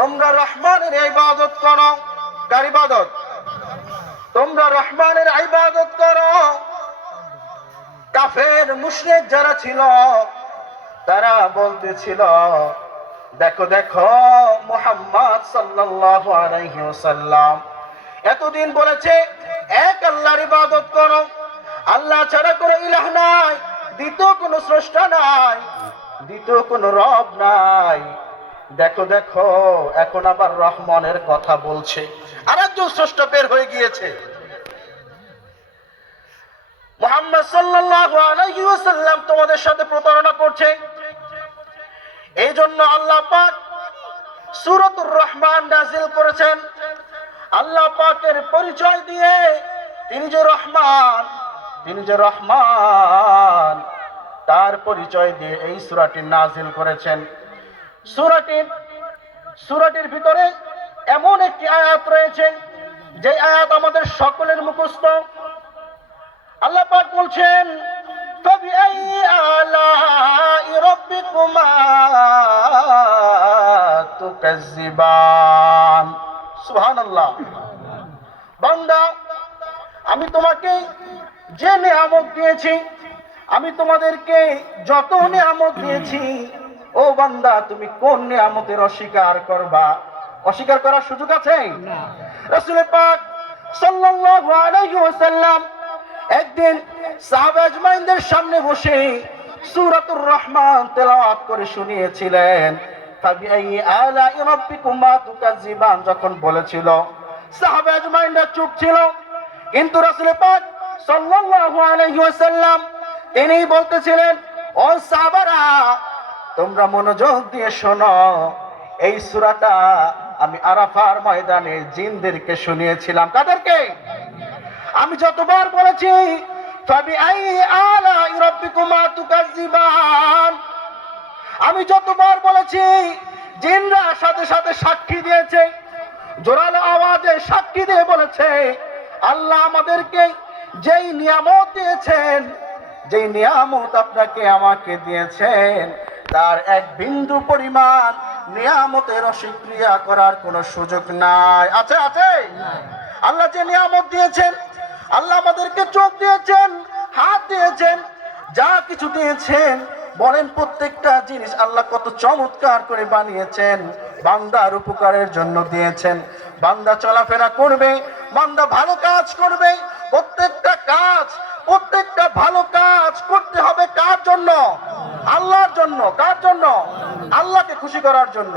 তোমরা রহমানের ইবাদত করো। কার ইবাদত? তোমরা রহমানের ইবাদত করো। কাফের মুশরিক যারা ছিল তারা বলতেছিল, দেখো দেখো মুহাম্মদ সাল্লাল্লাহু আলাইহি ওয়াসাল্লাম এতদিন বলেছে এক আল্লাহর ইবাদত করো, আল্লাহ ছাড়া কোনো ইলাহ নাই, দ্বিতীয় কোনো স্রষ্টা নাই, দ্বিতীয় কোনো রব নাই। দেখো দেখো এখন আবার রহমানের কথা বলছে, আরেকজন স্রষ্টা বের হয়ে গিয়েছে। মুহাম্মদ সাল্লাল্লাহু আলাইহি ওয়াসাল্লাম তোমাদের সাথে প্রতারণা করছে। এই জন্য আল্লাহ পাক সূরাতুর রহমান নাযিল করেছেন। আল্লাহ পাকের পরিচয় দিয়ে তিনি যে রহমান, তিনি যে রহমান তার পরিচয় দিয়ে এই সূরাটি নাযিল করেছেন। সূরাটির ভিতরে এমন একটি আয়াত রয়েছে যে আয়াত আমাদের সকলের মুখস্থ। আল্লাহ পাক বলছেন, ফাবিআইয়ি আলাই রাব্বিকুমা তুকাজ্জিবান। সুবহানাল্লাহ। বান্দা, আমি তোমাকে যে নিয়ামত দিয়েছি, আমি তোমাদেরকে যত নিয়ামত দিয়েছি, ও বান্দা তুমি কোন নিয়ামতের অস্বীকার করবা? অস্বীকার করার সুযোগ আছে? রাসূল পাক সাল্লাল্লাহু আলাইহি ওয়াসাল্লাম একদিন সাহাবা আজমাইনদের সামনে বসে সূরাতুর রহমান তেলাওয়াত করে শুনিয়েছিলেন। ফাবিআইয়ি আলাই রাব্বিকুমা তুকাজ্জিবান যখন বলেছিল, সাহাবা আজমাইনরা চুপ ছিল, কিন্তু রাসূল পাক সাল্লাল্লাহু আলাইহি ওয়াসাল্লাম তিনি বলতেছিলেন, ও সাহাবারা তোমরা মনোযোগ দিয়ে শোনো, এই সূরাটা আমি আরাফার ময়দানে জিনদেরকে শুনিয়েছিলাম। কাদেরকে? আমি যতবার বলেছি ফাবিআইয়ি আলাই রাব্বিকুমা তুকাজ্জিবান, আমি যতবার বলেছি জিনরা সাথে সাথে সাক্ষী দিয়েছে, জোরালো আওয়াজে সাক্ষী দিয়ে বলেছে, আল্লাহ আমাদেরকে যেই নিয়ামত দিয়েছেন, যেই নিয়ামত আপনাকে আমাকে দিয়েছেন, তার এক বিন্দু পরিমাণ নিয়ামতের অস্বীকার করার কোনো সুযোগ নাই। আছে? আছে? আল্লাহ যে নিয়ামত দিয়েছেন, আল্লাহ আমাদেরকে চোখ দিয়েছেন, হাত দিয়েছেন, যা কিছু দিয়েছেন, বলেন প্রত্যেকটা জিনিস আল্লাহ কত চমৎকার করে বানিয়েছেন, বান্দার উপকারের জন্য দিয়েছেন। বান্দা চলাফেরা করবে, বান্দা ভালো কাজ করবে, প্রত্যেকটা ভালো কাজ করতে হবে কার জন্য? আল্লাহর জন্য। কার জন্য? আল্লাহকে খুশি করার জন্য।